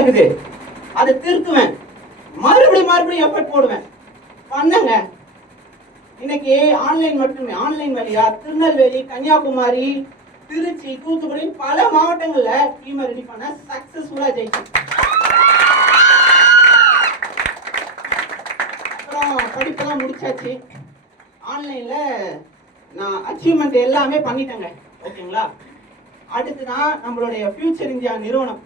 இருக்குது, அதை திருத்துவேன், மறுபடியும் எஃபர்ட் போடுவேன், பண்ணங்க. இன்னைக்கு ஆன்லைன் மட்டுமே, ஆன்லைன் வழியா திருநெல்வேலி, கன்னியாகுமரி, திருச்சி, தூத்துக்குடி பல மாவட்டங்கள்ல டீமை ரெடி பண்ண சக்சஸ்ஃபுல்லா ஜெயிச்சு. அப்புறம் படிப்பெல்லாம் முடிச்சாச்சு. ஆன்லைன்ல நான் அச்சீவ்மெண்ட் எல்லாமே பண்ணிட்டேங்க. ஓகேங்களா? அடுத்துதான் நம்மளுடைய ஃபியூச்சர் இந்தியா நிறுவனம்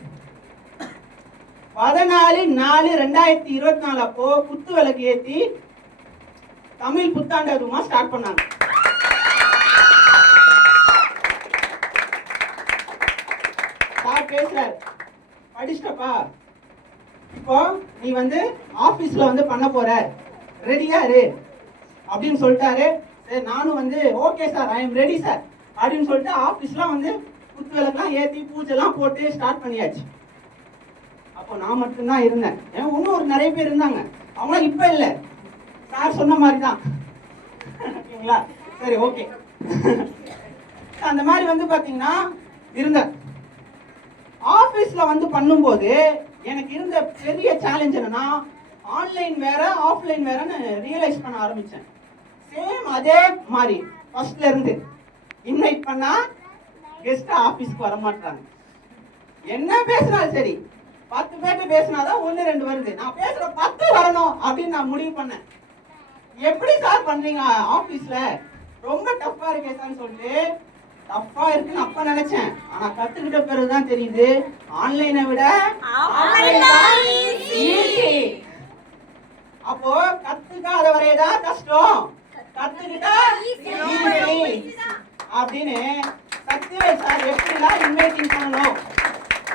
14/4/2024 அப்போ குத்து விளக்கு ஏத்தி தமிழ் புத்தாண்டு அதுமா ஸ்டார்ட் பண்ணாங்க. சார் பேசுறாரு, படிச்சிட்டப்பா, இப்போ நீ வந்து ஆபீஸ்ல வந்து பண்ண போற, ரெடியா இரு அப்படின்னு சொல்லிட்டாரு. சரி, நானும் வந்து okay sir, I am ready sir அப்படின்னு சொல்லிட்டு ஆபீஸ்லாம் வந்து குத்து விளக்கெல்லாம் ஏத்தி பூஜைலாம் போட்டு ஸ்டார்ட் பண்ணியாச்சு. அப்போ நான் மட்டும்தான் இருந்தேன். இன்னும் ஒரு நிறைய பேர் இருந்தாங்க, அவங்களாம் இப்ப இல்லை, சார் சொன்ன மாதிரி தான். ஓகேங்களா? சரி, ஓகே. அந்த மாதிரி வந்து பாத்தீங்கன்னா இருந்த ஆபீஸ்ல வந்து பண்ணும்போது எனக்கு இருந்த பெரிய சேலஞ்ச் என்னன்னா, ஆன்லைன் வேற ஆஃப்லைன் வேறன்னு ரியலைஸ் பண்ண ஆரம்பிச்சேன். சேம் அதே மாதிரி ஃபர்ஸ்ட்ல இருந்து இன்வைட் பண்ணா கெஸ்ட் ஆபீஸ்க்கு வர மாட்டாங்க. என்ன பேசினாலும் சரி, 10 பேர்கிட்ட பேசினாதான் 1-2 வருது. நான் பேசுற 10 வரணும் அப்படின்னு நான் முடிவு பண்ணேன். எப்படி சார் பண்றீங்க ஆபீஸ்ல, ரொம்ப டஃப்பா இருக்கேன்னு சொல்லிட்டு. டஃப்பா இருக்குன்னு அப்ப நினைச்சேன், ஆனா கத்துக்கிட்ட பிறகுதான் தெரியுது ஆன்லைனை விட அப்போ கத்துக்காத வரையதான் கஷ்டம், கத்துக்கிட்டா அப்படின்னு சக்திவேல் சார் எப்படிலாம் இன்வைட்டிங் பண்ணணும்,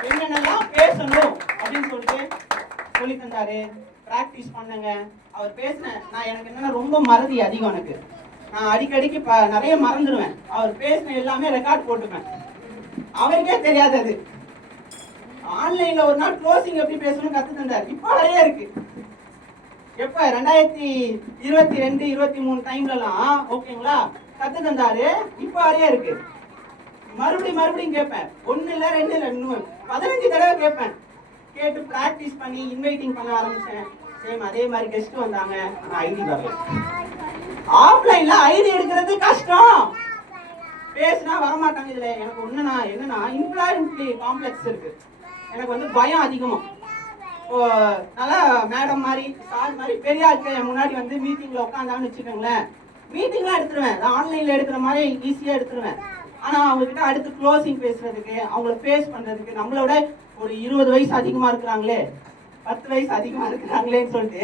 என்னென்னலாம் பேசணும் அப்படின்னு சொல்லிட்டு சொல்லி தந்தாரு. பிராக்டிஸ் பண்ணுங்க. அவர் பேசின நான் எனக்கு என்னன்னா ரொம்ப மறதி அதிகம் எனக்கு. நான் அடிக்கடிக்கு நிறைய மறந்துடுவேன். அவர் பேசின எல்லாமே ரெக்கார்ட் போட்டுப்பேன், அவருக்கே தெரியாது அது. ஆன்லைன்ல ஒரு நாள் க்ளோசிங் எப்படி பேசணும்னு கத்து தந்தார். இப்போ நிறைய இருக்கு. எப்ப 2022-23 டைம்லலாம் ஓகேங்களா கத்து தந்தாரு. இப்போ நிறைய இருக்கு. மறுபடியும் கேட்பேன். 1 இல்ல 2 இல்ல 15 தடவை கேட்பேன். கேட்டு பிராக்டிஸ் பண்ணி இன்வைட்டிங் பண்ண ஆரம்பிச்சேன். சேம் அதே மாதிரி கெஸ்ட் வந்தாங்க, ஆனா ஐடி வரல. ஆஃப்லைன்ல ஐடி எடுக்கிறது கஷ்டம், பேசினா வரமாட்டாங்க. இதுல எனக்கு என்னன்னா இன்ஃப்ளூயன்சி காம்ப்ளெக்ஸ் இருக்கு. எனக்கு வந்து பயம் அதிகமும். இப்போ நல்லா மேடம் மாதிரி சார் மாதிரி பெரிய ஆட்கள் முன்னாடி வந்து மீட்டிங்ல உட்காந்தான்னு வச்சுக்கோங்களேன், மீட்டிங்லாம் எடுத்துருவேன். ஆன்லைன்ல எடுக்கிற மாதிரி ஈஸியா எடுத்துருவேன். ஆனா அவங்க கிட்ட அடுத்து க்ளோசிங் பேசுறதுக்கு, அவங்கள ஃபேஸ் பண்றதுக்கு, நம்மளோட ஒரு 20 வயசு அதிகமா இருக்கிறாங்களே, 10 வயசு அதிகமா இருக்கிறாங்களேன்னு சொல்லிட்டு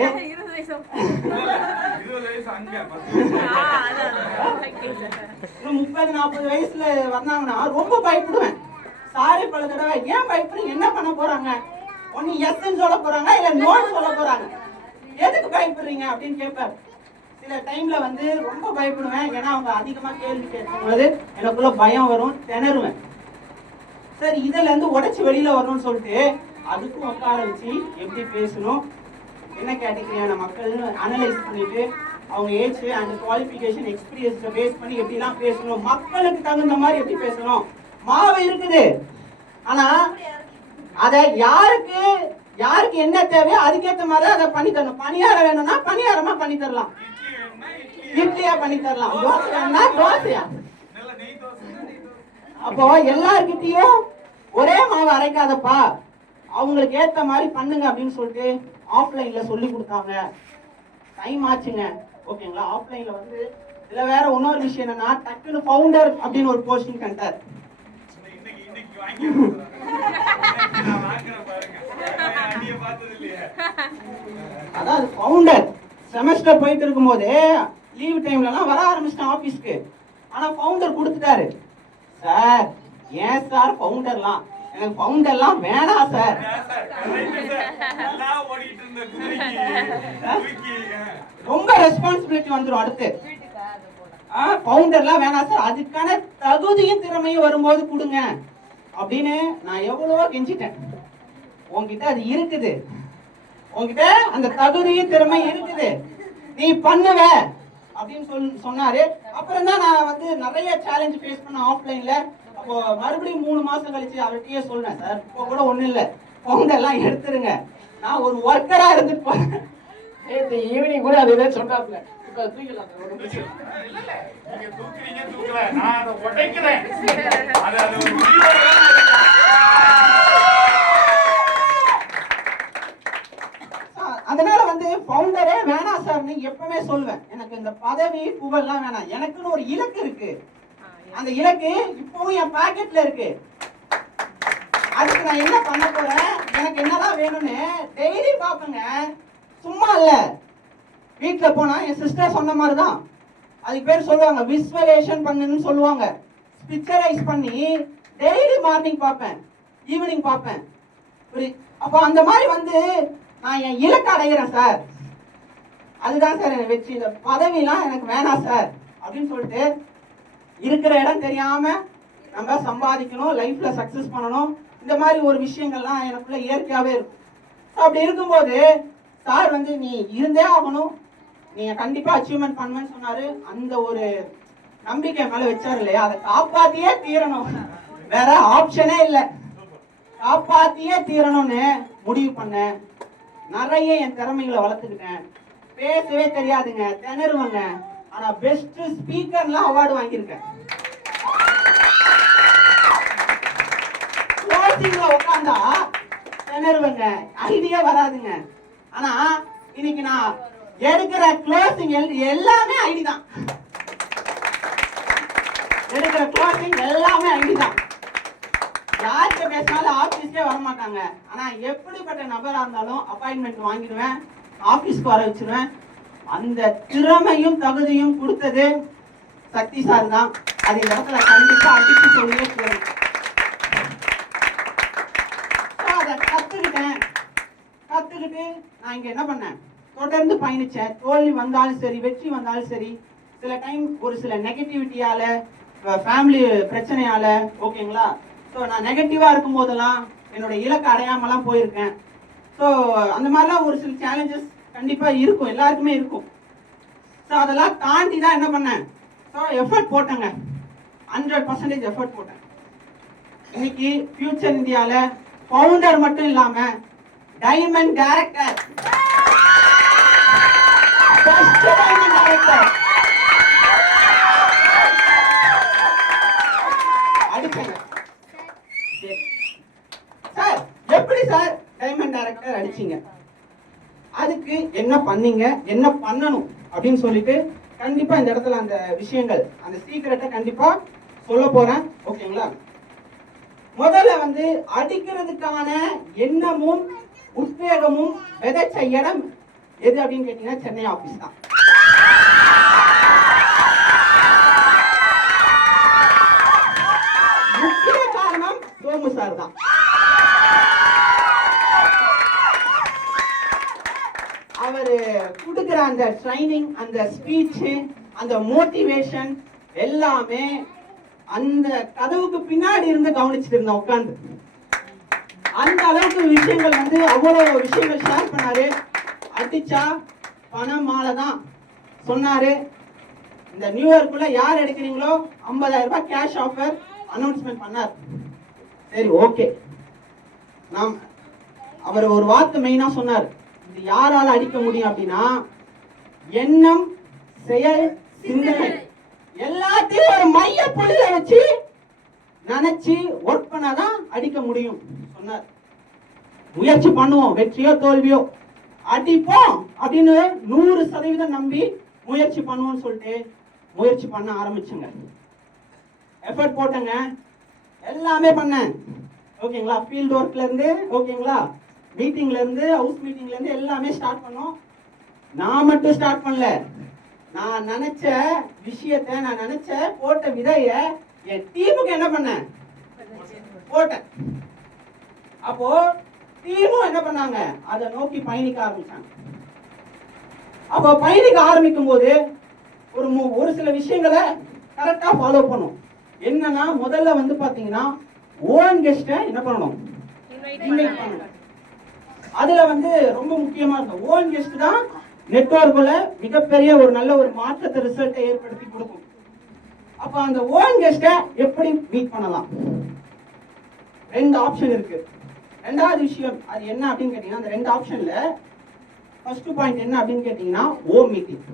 30-40 வயசுல வந்தாங்கன்னா ரொம்ப பயப்படுவேன். சாரி பல தடவை, ஏன் பயப்படுறீங்க, என்ன பண்ண போறாங்க, ஒன்னு எஸ்ன்னு சொல்ல போறாங்க இல்ல நோன்னு சொல்ல போறாங்க, எதுக்கு பயப்படுறீங்க அப்படின்னு கேட்பார். சில டைம்ல வந்து ரொம்ப பயப்படுவேன். ஏன்னா அவங்க அதிகமா கேள்வி கேட்கும்போது எனக்குள்ள பயம் வரும், திணறுவேன். சரி, இதுல இருந்து உடைச்சு வெளியில வரணும்னு சொல்லிட்டு அதுக்கும் உட்கார வச்சு எப்படி பேசணும், என்ன கேட்டகரியான மக்கள் அனலைஸ் பண்ணிட்டு அவங்க ஏஜ் அண்ட் குவாலிஃபிகேஷன் எக்ஸ்பீரியன்ஸை பேஸ் பண்ணி எப்படிலாம் பேசணும், மக்களுக்கு தகுந்த மாதிரி எப்படி பேசணும். மாவு இருக்குது, ஆனா அதை யாருக்கு என்ன தேவையோ அதுக்கேற்ற மாதிரி அதை பண்ணி தரணும். பணியாரம் வேணும்னா பணியாரமா பண்ணி தரலாம், இட்லியா பண்ணி தரலாம், தோசை வேணும்னா தோசையா. அப்போ எல்லார்கிட்டையும் ஒரே மாவு அரைக்காதப்பா, அவங்களுக்கு ஏத்த மாதிரி பண்ணுங்க அப்படின்னு சொல்லிட்டு ஆஃப்லைன்ல சொல்லி கொடுத்தாங்க. டைம் ஆச்சுங்க. ஓகேங்களா? ஆஃப்லைன்ல வந்து இதுல வேற இன்னொரு விஷயம் என்னன்னா, டக்குனு ஃபவுண்டர் அப்படின்னு ஒரு போஸ்டிங் கண்டார். அதாவது ஃபவுண்டர் செமஸ்டர் போயிட்டு இருக்கும் போது லீவ் டைம்லலாம் வர ஆரம்பிச்சிட்டேன் ஆபீஸ்க்கு. ஆனா ஃபவுண்டர் கொடுத்துட்டாரு. சார் ஏன் சார் ஃபவுண்டர்லாம், எனக்கு ஃபவுண்டர்லாம் வேணாம் சார். ரொம்ப ரெஸ்பான்சிபிலிட்டி வந்துடும் அடுத்து. ஃபவுண்டர்லாம் வேணாம் சார், அதுக்கான தகுதியும் திறமையும் வரும்போது கொடுங்க அப்படின்னு நான் எவ்வளவோ கெஞ்சிட்டேன். உன்கிட்ட அது இருக்குது, உன்கிட்ட அந்த தகுதியும் திறமை இருக்குது, நீ பண்ணுவ அப்படின்னு சொன்னாரு. அப்புறம் தான் நான் வந்து நிறைய சேலஞ்ச் ஃபேஸ் பண்ண ஆஃப்லைன்ல. அப்போ மறுபடியும் 3 மாசம் கழிச்சு அவர்கிட்டயே சொல்றேன், சார் இப்போ கூட ஒண்ணும் இல்லை, ஃபவுண்டர்லாம் எடுத்துருங்க, நான் ஒரு ஒர்க்கரா இருந்துட்டு போறேன். நேற்று ஈவினிங் கூட அதுவே சொன்னாப்ல. இப்ப தூக்கலாம் ஒரு நிமிஷம். நீங்க தூக்குறீங்க தூக்கல, நான் அதை உடைக்கிறேன். அது ஒரு அதனால வந்து ஃபவுண்டரே வேணாம் சார்னு எப்பவுமே சொல்லுவேன். எனக்கு இந்த பதவி புகழ்லாம் வேணாம், எனக்குன்னு ஒரு இலக்கு இருக்கு. அந்த இலக்கு இப்பவும் என் பாக்கெட்ல இருக்கு. அதுக்கு நான் என்ன பண்ண போறேன், எனக்கு என்னதான் வேணும்னு டெய்லி பாப்பேங்க. சும்மா இல்ல, வீட்டுல போனா என் சிஸ்டர் சொன்ன மாதிரிதான், அதுக்கு பேர் சொல்லுவாங்க விசுவலேஷன் பண்ணுன்னு சொல்லுவாங்க. பிக்சரைஸ் பண்ணி டெய்லி மார்னிங் பார்ப்பேன், ஈவினிங் பார்ப்பேன். அப்போ அந்த மாதிரி வந்து நான் என் இலக்கு அடைகிறேன் சார், அதுதான் சார் எனக்கு வெற்றி. இந்த பதவிலாம் எனக்கு வேணாம் சார் அப்படின்னு சொல்லிட்டு இருக்கிற இடம் தெரியாம நம்ம சம்பாதிக்கணும், லைஃப்ல சக்சஸ் பண்ணணும், இந்த மாதிரி ஒரு விஷயங்கள்லாம் எனக்குள்ள இயற்கையாவே இருக்கும். அப்படி இருக்கும்போது சார் வந்து நீ இருந்தே ஆகணும், நீங்க கண்டிப்பா அச்சீவ்மெண்ட் பண்ணுவேன்னு சொன்னாரு. அந்த ஒரு நம்பிக்கை மேல வச்சாரு இல்லையா, அதை காப்பாத்தியே தீரணும், வேற ஆப்ஷனே இல்லை, காப்பாத்தியே தீரணும்னு முடிவு பண்ணேன். நிறைய என் திறமைகளை வளர்த்துக்கிட்டேன். பேசவே தெரியாதுங்க, திணறுவங்க, ஆனா பெஸ்ட் ஸ்பீக்கர்லாம் அவார்டு வாங்கியிருக்கேன். உட்காந்தா திணறுவங்க, ஐடியா வராதுங்க. ஆனா இன்னைக்கு நான் எடுக்கிற க்ளோசிங் எல்லாமே ஐடி தான், எடுக்கிற க்ளோசிங் எல்லாமே ஐடி தான். யார்கிட்ட பேசினாலும் ஆபீஸ்க்கே வர மாட்டாங்க. ஆனா எப்படிப்பட்ட நபரா இருந்தாலும் அப்பாயின்மெண்ட் வாங்கிடுவேன், ஆபீஸ்க்கு வர வச்சிருவேன். அந்த திறமையும் தகுதியும் கொடுத்தது சக்தி சார் தான். அது இந்த இடத்துல கண்டிப்பா அடிச்சு சொல்லியே தீரும். அதை கத்துக்கிட்டு நான் இங்க என்ன பண்ணேன், தொடர்ந்து பயணிச்சேன். தோல்வி வந்தாலும் சரி, வெற்றி வந்தாலும் சரி, சில டைம் ஒரு சில நெகட்டிவிட்டியால, ஃபேமிலி பிரச்சனையால, ஓகேங்களா, ஸோ நான் நெகட்டிவா இருக்கும் போதெல்லாம் என்னோட இலக்கை அடையாமலாம் போயிருக்கேன். ஸோ அந்த மாதிரிலாம் ஒரு சில சேலஞ்சஸ் கண்டிப்பா இருக்கும், எல்லாருக்குமே இருக்கும். ஸோ அதெல்லாம் தாண்டி தான் என்ன பண்ணேன், ஸோ எஃபர்ட் போட்டேங்க, 100% எஃபர்ட் போட்டேன். இன்னைக்கு ஃபியூச்சர் இந்தியால ஃபவுண்டர் மட்டும் இல்லாம diamond director, best diamond director அடிச்சேங்க. சார் எப்படி சார் டைமண்ட் டைரக்டர் அடிச்சீங்க, அதுக்கு என்ன பண்ணீங்க, என்ன பண்ணணும் அப்படின்னு சொல்லிட்டு கண்டிப்பா இந்த இடத்துல அந்த விஷயங்கள், அந்த சீக்கிரட்டை கண்டிப்பா சொல்ல போறேன், ஓகேங்களா. முதல்ல வந்து அடிக்கிறதுக்கான எண்ணமும் உத்வேகமும் விதைச்ச இடம் எது அப்படின்னு கேட்டீங்கன்னா சென்னை ஆபீஸ் தான். முக்கிய காரணம் சோமு சார் தான். அவரு கொடுக்கிற அந்த ட்ரைனிங், அந்த ஸ்பீச், அந்த மோட்டிவேஷன் எல்லாமே அந்த கதவுக்கு பின்னாடி இருந்து கவனிச்சுட்டு இருந்தேன் உட்கார்ந்து. அந்த அளவுக்கு விஷயங்கள் வந்து அவ்வளவு விஷயங்கள் ஷேர் பண்ணாரு. அடிச்சா பணம் மாலை தான் சொன்னாரு. இந்த நியூ இயர்க்குள்ள யார் எடுக்கிறீங்களோ 50,000 ரூபாய் கேஷ் ஆஃபர் அனௌன்ஸ்மெண்ட் பண்ணார். சரி ஓகே, நாம் அவர் ஒரு வார்த்தை மெயினா சொன்னார், இது யாரால அடிக்க முடியும் அப்படின்னா எண்ணம், செயல், சிந்தனை எல்லாத்தையும் ஒரு மைய புள்ளிய வச்சு நினைச்சு ஒர்க் பண்ணாதான் அடிக்க முடியும் சொன்னார். முயற்சி பண்ணுவோம், வெற்றியோ தோல்வியோ அடிப்போம் அப்படின்னு 100% நம்பி முயற்சி பண்ணுவோம்னு சொல்லிட்டு முயற்சி பண்ண ஆரம்பிச்சுங்க. எஃபர்ட் போட்டங்க, எல்லாமே பண்ணேன், ஓகேங்களா. ஃபீல்ட் ஒர்க்ல இருந்து, ஓகேங்களா, மீட்டிங்ல இருந்து, ஹவுஸ் மீட்டிங்ல இருந்து எல்லாமே ஸ்டார்ட் பண்ணோம். நான் மட்டும் ஸ்டார்ட் பண்ணல, நான் நினைச்ச விஷயத்தை, நான் நினைச்ச போட்ட விதைய என் டீமுக்கு என்ன பண்ணேன், போட்டேன். அப்போ டீமும் என்ன பண்ணாங்க, அதை நோக்கி பயணிக்க ஆரம்பிச்சாங்க. அப்போ பயணிக்க ஆரம்பிக்கும் போது ஒரு சில விஷயங்களை கரெக்டா ஃபாலோ பண்ணும். என்னன்னா முதல்ல வந்து பாத்தீங்கன்னா ஓன் கெஸ்ட என்ன பண்ணணும், இன்வைட் பண்ணணும். அதுல வந்து ரொம்ப முக்கியமா இருக்கும், ஓன் கெஸ்ட் தான் நெட்வொர்க்ல மிகப்பெரிய ஒரு நல்ல ஒரு மாற்றத்தை, ரிசல்ட்டை ஏற்படுத்தி கொடுக்கும். அப்ப அந்த ஓன் கெஸ்ட எப்படி மீட் பண்ணலாம், 2 ஆப்ஷன் இருக்கு. ரெண்டாவது விஷயம் அது என்ன அப்படின்னு கேட்டீங்கன்னா, அந்த 2 ஆப்ஷன்ல ஃபர்ஸ்ட் பாயிண்ட் என்ன அப்படின்னு கேட்டீங்கன்னா, ஓம் மீட்டிங்.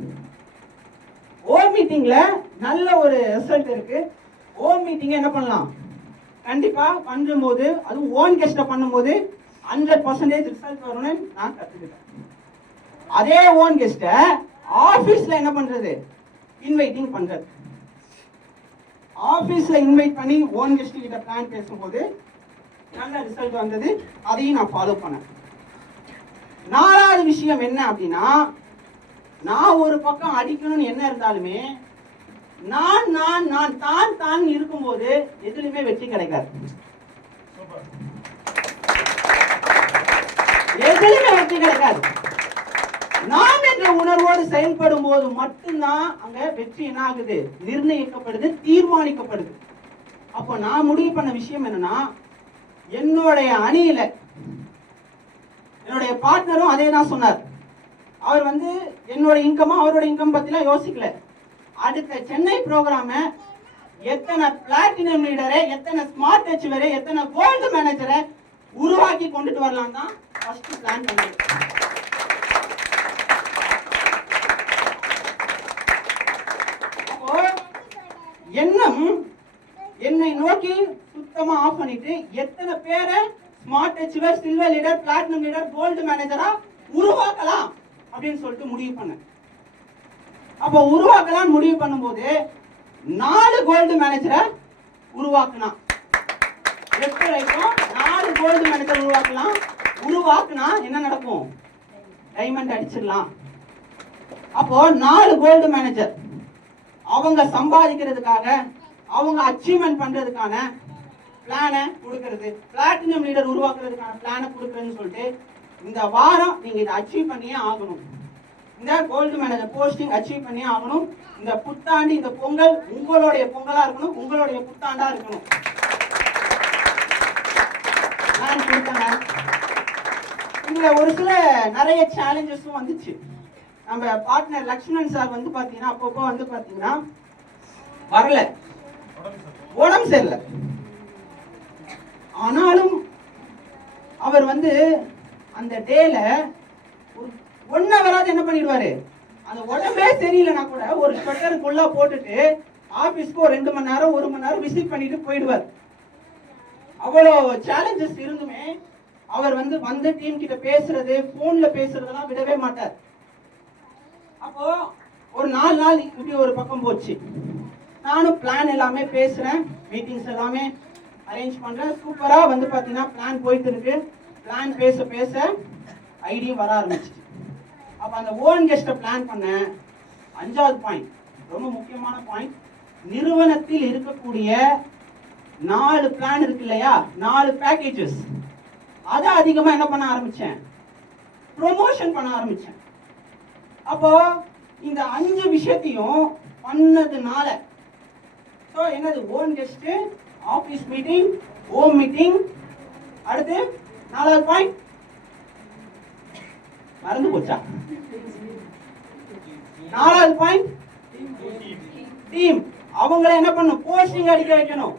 ஓம் மீட்டிங்ல நல்ல ஒரு ரிசல்ட் இருக்கு. ஓம் மீட்டிங் என்ன பண்ணலாம், கண்டிப்பா பண்ணும்போது அதுவும் ஓன் கெஸ்ட பண்ணும்போது 100% ரிசல்ட் வரும்னு நான் கத்துக்கிட்டேன். அதே ஓன் கெஸ்ட ஆபீஸ்ல என்ன பண்றது, இன்வைட்டிங் பண்றது. ஆபீஸ்ல இன்வைட் பண்ணி ஓன் கெஸ்ட் கிட்ட பிளான் பேசும்போது நல்ல ரிசல்ட் வந்தது. அதையும் நான் ஃபாலோ பண்ணேன். 4வது விஷயம் என்ன அப்படின்னா, நான் ஒரு பக்கம் அடிக்கணும்னு என்ன இருந்தாலுமே நான் நான் நான் தான் தான் இருக்கும்போது எதுலையுமே வெற்றி கிடைக்காது. எதுலையுமே வெற்றி கிடைக்காது. நாம் என்ற உணர்வோடு செயல்படும் போது மட்டும்தான் அங்க வெற்றி என்ன ஆகுது, நிர்ணயிக்கப்படுது, தீர்மானிக்கப்படுது. அப்போ நான் முடிவு பண்ண விஷயம் என்னன்னா, என்னுடைய அணியில என்னுடைய பார்ட்னரும் அதே தான் சொன்னார். அவர் வந்து என்னோட இன்கம் அவரோட இன்கம் பத்திலாம் யோசிக்கல. அடுத்த சென்னை ப்ரோக்ராம எத்தனை பிளாட்டினம் லீடரை, எத்தனை ஸ்மார்ட் அச்சீவரை, எத்தனை கோல்டு மேனேஜரை உருவாக்கி கொண்டுட்டு வரலாம் தான் ஃபர்ஸ்ட் பிளான் பண்ணது. அப்போ எண்ணம் என்னை நோக்கி சுத்தமா ஆஃப் பண்ணிட்டு எத்தனை பேரை smart achiever, silver leader, platinum leader, gold மேனேஜரா உருவாக்கலாம் அப்படின்னு சொல்லிட்டு முடிவு பண்ணேன். அப்போ உருவாக்கலாம் முடிவு பண்ணும்போது 4 கோல்டு மேனேஜரை உருவாக்கலாம். எப்படி வரைக்கும் 4 கோல்டு மேனேஜர் உருவாக்குனா என்ன நடக்கும், டைமண்ட் அடிச்சிடலாம். அப்போ 4 கோல்டு மேனேஜர் அவங்க சம்பாதிக்கிறதுக்காக, அவங்க அச்சீவ்மெண்ட் பண்றதுக்கான பிளானை கொடுக்கறது, பிளாட்டினம் லீடர் உருவாக்குறதுக்கான பிளானை கொடுக்கறதுன்னு சொல்லிட்டு இந்த வாரம் நீங்க இதை அச்சீவ் பண்ணியே ஆகணும். இந்த கோல்டு மேனேஜர் போஸ்டிங் அச்சீவ் பண்ணியே ஆகணும். இந்த புத்தாண்டு, இந்த பொங்கல் உங்களுடைய பொங்கலா இருக்கணும், உங்களுடைய புத்தாண்டா இருக்கணும். நான் கொடுத்தேங்க. இதுல ஒரு சில நிறைய சேலஞ்சஸும் வந்துச்சு. நம்ம பார்ட்னர் லக்ஷ்மணன் சார் வந்து பாத்தீங்கன்னா அப்பப்போ வந்து பாத்தீங்கன்னா வரல, உடம்பு சரியில்லை. ஆனாலும் அவர் வந்து அந்த டேல ஒரு 1 ஹவராவது என்ன பண்ணிடுவாரு, அந்த உடம்பே சரியில்லைன்னா கூட ஒரு ஸ்வெட்டருக்குள்ள போட்டுட்டு ஆபீஸ்க்கு ஒரு 2 மணி நேரம் 1 மணி நேரம் விசிட் பண்ணிட்டு போயிடுவார். அவ்வளோ சேலஞ்சஸ் இருந்துமே அவர் வந்து டீம் கிட்ட பேசுறது, போன்ல பேசுறதெல்லாம் விடவே மாட்டார். அப்போ ஒரு 4 நாள் இப்படி ஒரு பக்கம் போச்சு. நானும் பிளான் எல்லாமே பேசுறேன், மீட்டிங்ஸ் எல்லாமே அரேஞ்ச் பண்றேன். சூப்பரா வந்து பாத்தீங்கன்னா பிளான் போயிட்டு இருக்கு. பிளான் பேச பேச ஐடியா வர ஆரம்பிச்சு. அப்ப அந்த ஓன் கெஸ்ட பிளான் பண்ண 5வது பாயிண்ட் ரொம்ப முக்கியமான பாயிண்ட். நிறுவனத்தில் இருக்கக்கூடிய 4 பிளான் இருக்கு இல்லையா, 4 பேக்கேஜஸ், அதை அதிகமா என்ன பண்ண ஆரம்பிச்சேன், ப்ரொமோஷன் பண்ண ஆரம்பிச்சேன். அப்போ இந்த 5 விஷயத்தையும் பண்ணதுனால என்னது, own guest, office meeting, home meeting, அடுத்து 4வது பாயிண்ட் மறந்து போச்சா, 4வது பாயிண்ட் டீம், அவங்கள என்ன பண்ணும், போஸ்டிங் அடிக்க வைக்கணும்.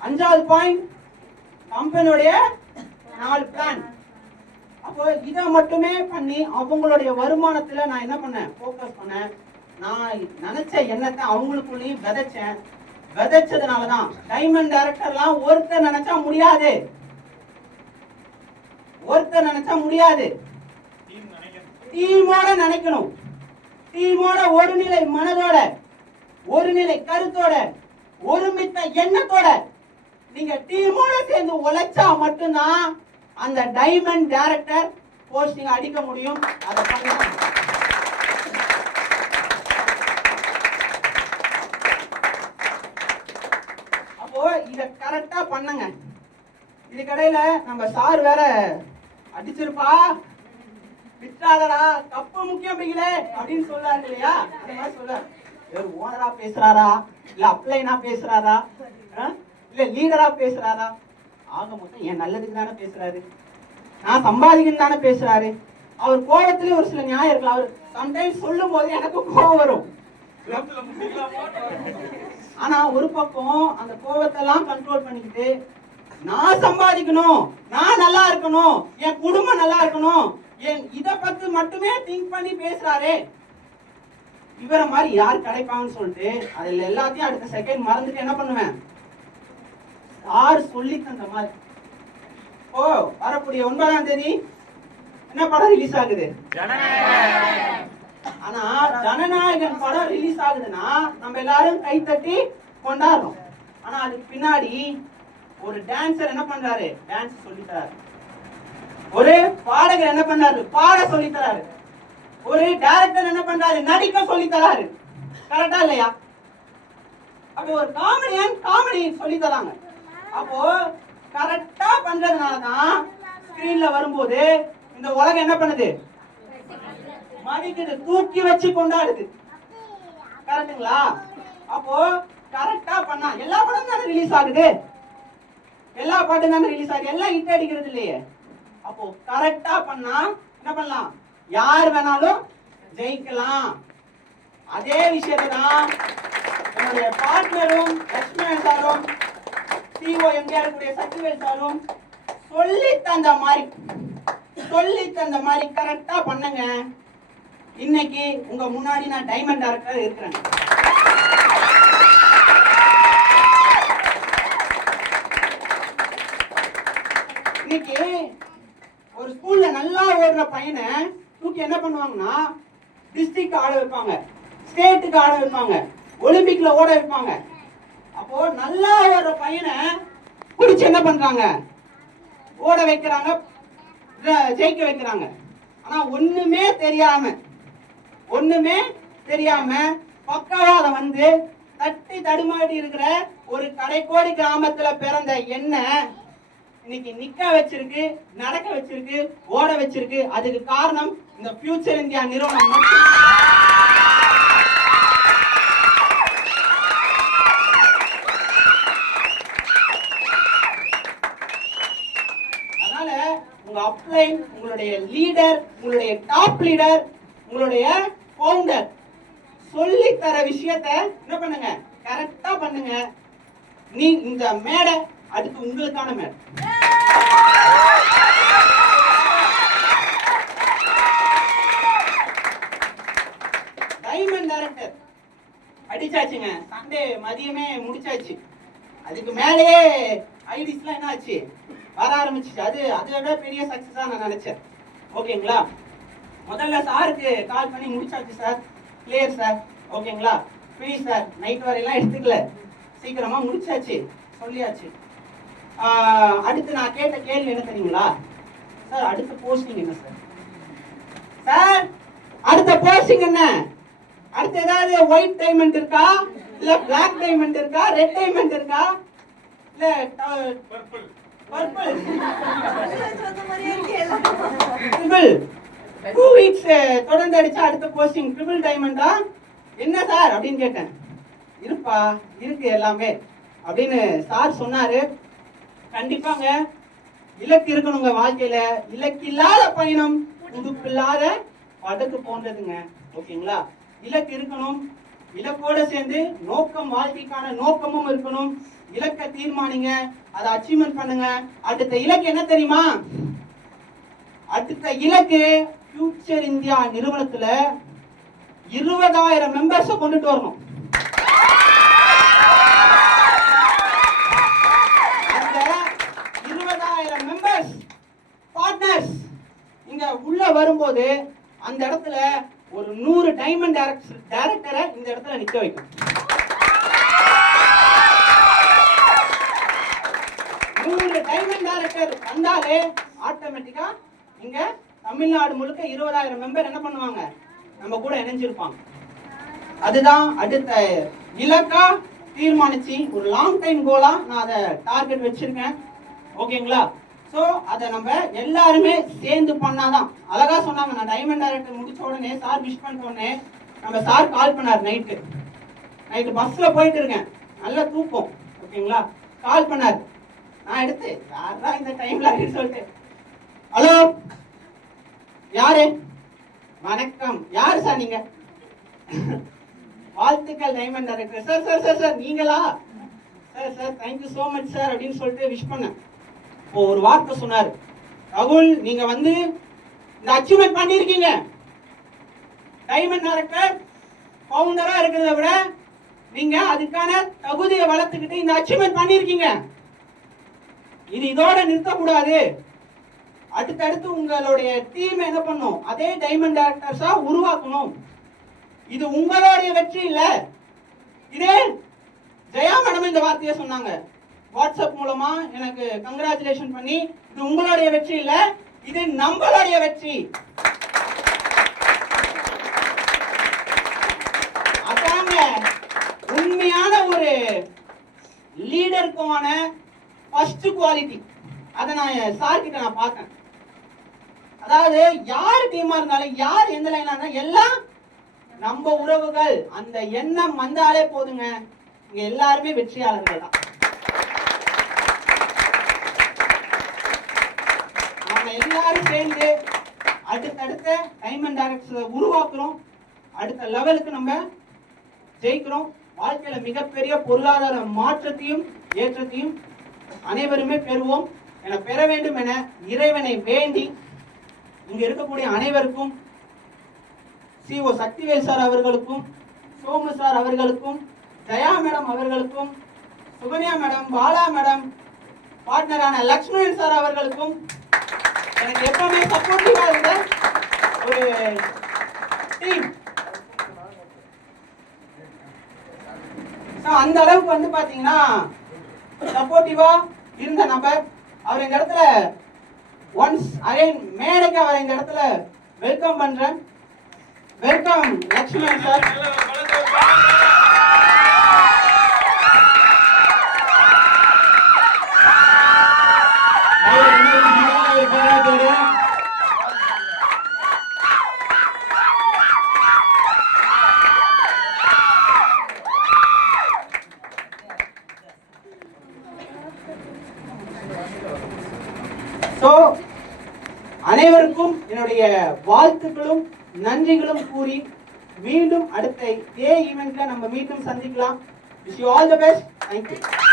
5வது பாயிண்ட் கம்பெனியோட 4 பிளான். அப்போ இதை மட்டுமே பண்ணி அவங்களுடைய வருமானத்துல நான் என்ன பண்ணேன், ஃபோக்கஸ் பண்ணேன். நான் நினைச்ச எண்ணத்தை அவங்களுக்குள்ளேயும் விதைச்சேன். விதைச்சதுனாலதான் டைமண்ட் டைரக்டர்லாம் ஒருத்தர் நினைச்சா முடியாது, ஒருத்தர் நினைச்சா முடியாது, டீமோட நினைக்கணும். டீமோட ஒருநிலை மனதோட, ஒருநிலை கருத்தோட, ஒருமித்த எண்ணத்தோட நீங்க டீமோட சேர்ந்து உழைச்சா மட்டும்தான் அந்த டைமண்ட் டைரக்டர் போஸ்டிங் அடிக்க முடியும். அதை பண்ணலாம். அப்போ இத கரெக்டா பண்ணுங்க. இதுக்கடையில நம்ம சார் வேற அடிச்சிருப்பா, விட்டாதடா, கப்பு முக்கியம் பிடிக்கல அப்படின்னு சொல்றாரு இல்லையா, அந்த மாதிரி சொல்றாரு. ஓனரா பேசுறாரா, இல்ல அப்ளைனா பேசுறாரா, இல்ல லீடரா பேசுறாரா, ஆக மொத்தம் என் நல்லதுக்கு தானே பேசுறாரு, நான் சம்பாதிக்கணும் தானே பேசுறாரு. அவர் கோபத்திலே ஒரு சில நியாயம் இருக்கலாம். அவர் சம்டைம்ஸ் சொல்லும் போது எனக்கு கோபம் வரும். ஆனா ஒரு பக்கம் அந்த கோபத்தெல்லாம் கண்ட்ரோல் பண்ணிக்கிட்டு நான் சம்பாதிக்கணும், நான் நல்லா இருக்கணும், என் குடும்பம் நல்லா இருக்கணும், இத பத்தி மட்டுமே திங்க் பண்ணி பேசுறாரே, இவரை மாதிரி யார் கிடைப்பாங்கன்னு சொல்லிட்டு அதுல எல்லாத்தையும் அடுத்த செகண்ட் மறந்துட்டு என்ன பண்ணுவேன், யார் சொல்லி தந்த மாதிரி. ஓ வரக்கூடிய 9ஆம் தேதி என்ன படம் ரிலீஸ் ஆகுது? ஆனா ஜனநாயகன் படம் ரிலீஸ் ஆகுதுன்னா நம்ம எல்லாரும் கை தட்டி கொண்டாடுறோம். ஆனா அதுக்கு பின்னாடி ஒரு டான்சர் என்ன பண்றாரு, டான்ஸ் சொல்லி தராரு. ஒரு பாடகர் என்ன பண்றாரு, பாட சொல்லி தராரு. ஒரு டைரக்டர் என்ன பண்றாரு, நடிக்க சொல்லி தராரு. கரெக்டா இல்லையா? அப்போ ஒரு காமெடியன் காமெடி சொல்லி தராங்க. அப்போ கரெக்டா பண்றதுனாலதான் ஸ்கிரீன்ல வரும்போது இந்த உலகம் என்ன பண்ணுது, மதிக்குது, தூக்கி வச்சு கொண்டாடுது. கரெக்டுங்களா? அப்போ கரெக்டா பண்ணா எல்லா படம் தானே ரிலீஸ் ஆகுது, எல்லா பாட்டும் தானே ரிலீஸ் ஆகுது, எல்லாம் ஹிட் அடிக்கிறது இல்லையே. அப்போ கரெக்டா பண்ணா என்ன பண்ணலாம், யார் வேணாலும் ஜெயிக்கலாம். அதே விஷயத்தை தான் என்னுடைய பார்ட்னரும் லட்சுமணன் சாரும் சிஓ எம்ஜிஆர் கூடிய சக்திவேல் சாரும் சொல்லி தந்த மாதிரி கரெக்டா பண்ணுங்க. இன்னைக்கு உங்க முன்னாடி நான் டைமண்ட் டைரக்டர் இருக்கிறேன். இன்னைக்கு ஒரு ஸ்கூல்ல நல்லா ஓடுற பையனை தூக்கி என்ன பண்ணுவாங்கன்னா டிஸ்ட்ரிக்ட் ஆட வைப்பாங்க, ஸ்டேட்டுக்கு ஆட வைப்பாங்க, ஒலிம்பிக்ல ஓட வைப்பாங்க. அப்போ நல்லா ஓடுற பையனை பிடிச்சு என்ன பண்றாங்க, ஓட வைக்கிறாங்க, ஜெயிக்க வைக்கிறாங்க. ஆனா ஒண்ணுமே தெரியாம பக்காவா அதை வந்து தட்டி தடுமாடி இருக்கிற ஒரு கடைக்கோடி கிராமத்துல பிறந்த என்ன இன்னைக்கு நிக்க வச்சிருக்கு, நடக்க வச்சிருக்கு, ஓட வச்சிருக்கு. அதுக்கு காரணம் இந்த ஃபியூச்சர் இந்தியா நிறுவனம் மட்டும். அதனால உங்க அப்ளைன், உங்களுடைய லீடர், உங்களுடைய டாப் லீடர், உங்களுடைய ஃபவுண்டர் சொல்லி தர விஷயத்தை என்ன பண்ணுங்க, கரெக்டா பண்ணுங்க. நீ இந்த மேடை அடுத்து உங்களுக்கான மேடை. டைமண்ட் டைரக்டர் அடிச்சாச்சுங்க, சண்டே மதியமே முடிச்சாச்சு. அதுக்கு மேலேயே ஐடிஸ்லாம் என்ன ஆச்சு, வர ஆரம்பிச்சிச்சு. அதை விட பெரிய சக்சஸா நான் நினைச்சேன். ஓகேங்களா? முதல்ல சாருக்கு கால் பண்ணி முடிச்சாச்சு சார், கிளியர் சார், ஓகேங்களா, ப்ளீஸ் சார், நைட் வரையெல்லாம் எடுத்துக்கல, சீக்கிரமா முடிச்சாச்சு, சொல்லியாச்சு. அடுத்து நான் கேட்ட கேள்வி என்ன தெரியுங்களா சார், அடுத்த போஸ்டிங் என்ன சார்? சார் அடுத்த போஸ்டிங் என்ன? அடுத்து ஏதாவது ஒயிட் டைமண்ட் இருக்கா, இல்ல பிளாக் டைமண்ட் இருக்கா, ரெட் டைமண்ட் இருக்கா, இல்ல பர்பிள்? 2 வீக்ஸ் தொடர்ந்து அடிச்சா அடுத்த போஸ்டிங் ட்ரிபிள் டைமண்டா என்ன சார் அப்படின்னு கேட்டேன். இருப்பா, இருக்கு எல்லாமே அப்படின்னு சார் சொன்னாரு. கண்டிப்பாங்க இலக்கு இருக்கணுங்க வாழ்க்கையில. இலக்கு இல்லாத பயணம் உடுப்பு இல்லாத படகு போன்றதுங்க. ஓகேங்களா? இலக்கு இருக்கணும், இலக்கோட சேர்ந்து நோக்கம், வாழ்க்கைக்கான நோக்கமும் இருக்கணும். இலக்கை தீர்மானிங்க, அதை அச்சீவ்மெண்ட் பண்ணுங்க. அடுத்த இலக்கு என்ன தெரியுமா? அடுத்த இலக்கு ஃபியூச்சர் இந்தியா நிறுவனத்துல 20,000 மெம்பர்ஸ் கொண்டுட்டு வரணும். அந்த 20,000 மெம்பர்ஸ் பார்ட்னர்ஸ் இங்க உள்ள வரும்போது அந்த இடத்துல ஒரு 100 டைமண்ட் டைரக்டரை இந்த இடத்துல நிக்க வைக்கும். 100 டைமண்ட் டைரக்டர் வந்தாலே ஆட்டோமேட்டிக்கா இங்க தமிழ்நாடு முழுக்க 20,000 மெம்பர் என்ன பண்ணுவாங்க, நம்ம கூட இணைஞ்சிருப்பாங்க. அதுதான் அடுத்த இலக்கா தீர்மானிச்சு ஒரு லாங் டைம் கோலா நான் அதை டார்கெட் வச்சிருக்கேன். ஓகேங்களா? ஸோ அதை நம்ம எல்லாருமே சேர்ந்து பண்ணாதான். அழகா சொன்னாங்க. நான் டைமண்ட் டைரக்டர் முடிச்ச உடனே சார் விஷ் பண்ணிட்ட உடனே நம்ம சார் கால் பண்ணார். நைட்டு பஸ்ல போயிட்டு இருக்கேன், நல்ல தூக்கம். ஓகேங்களா? கால் பண்ணார். நான் எடுத்து யாரா இந்த டைம்ல அப்படின்னு சொல்லிட்டு, ஹலோ யாரு, வணக்கம், யாரு சார் நீங்க? வாழ்த்துக்கள் diamond director. Sir sir sir sir நீங்களா? Sir sir thank you so much sir அப்படின்னு சொல்லிட்டு விஷ் பண்ணேன். இப்போ ஒரு வார்த்தை சொன்னார், ராகுல் நீங்க வந்து இந்த அச்சீவ்மெண்ட் பண்ணிருக்கீங்க, டைமண்ட் டைரக்டர் ஃபவுண்டரா இருக்கிறத விட நீங்க அதுக்கான தகுதியை வளர்த்துக்கிட்டு இந்த அச்சீவ்மெண்ட் பண்ணிருக்கீங்க. இது இதோட நிறுத்தக்கூடாது. அடுத்தடுத்து உங்களுடைய டீம் என்ன பண்ணும், அதே டைமண்ட் டைரக்டர்ஸா உருவாக்கணும். இது உங்களுடைய வெற்றி இல்ல. இதே ஜெயா மேடம் இந்த வார்த்தையை சொன்னாங்க வாட்ஸ்அப் மூலமா எனக்கு கங்க்ராச்சுலேஷன் பண்ணி, இது உங்களுடைய வெற்றி இல்ல, இது நம்மளுடைய வெற்றி. அதாங்க உண்மையான ஒரு லீடருக்கான ஃபர்ஸ்ட் குவாலிட்டி. அதை நான் சார் கிட்ட நான் பார்த்தேன். அதாவது யார் டீமா இருந்தாலும், யார் எந்த லைனா இருந்தாலும், எல்லாம் நம்ம உறவுகள், அந்த எண்ணம் வந்தாலே போதுங்க, இங்க எல்லாருமே வெற்றியாளர்கள் தான். நம்ம எல்லாரும் சேர்ந்து அடுத்தடுத்த டைமண்ட் டைரக்டர்ஸ் உருவாக்குறோம். அடுத்த லெவலுக்கு நம்ம ஜெயிக்கிறோம். வாழ்க்கையில மிகப்பெரிய பொருளாதார மாற்றத்தையும் ஏற்றத்தையும் அனைவருமே பெறுவோம். என பெற வேண்டும் என இறைவனை வேண்டி இங்க இருக்கக்கூடிய அனைவருக்கும், சிஓ சக்திவேல் சார் அவர்களுக்கும், சோமு சார் அவர்களுக்கும், ஜெயா மேடம் அவர்களுக்கும், சுகன்யா மேடம், பாலா மேடம், பார்ட்னரான லக்ஷ்மணன் சார் அவர்களுக்கும், எனக்கு எப்பவுமே சப்போர்ட்டிவா இருந்த ஒரு டீம். அந்த அளவுக்கு வந்து பாத்தீங்கன்னா சப்போர்ட்டிவா இருந்த நபர். அவர் இந்த இடத்துல ஒன்ஸ் அகைன் மேடைக்கு அவரை இந்த இடத்துல வெல்கம் பண்றேன். Welcome Lakshmanan sir. அனைவருக்கும் என்னுடைய வாழ்த்துக்களும் நன்றிகளும் கூறி மீண்டும் அடுத்த இதே ஈவென்ட்ல நம்ம மீண்டும் சந்திக்கலாம். Wish you all the best. Thank you.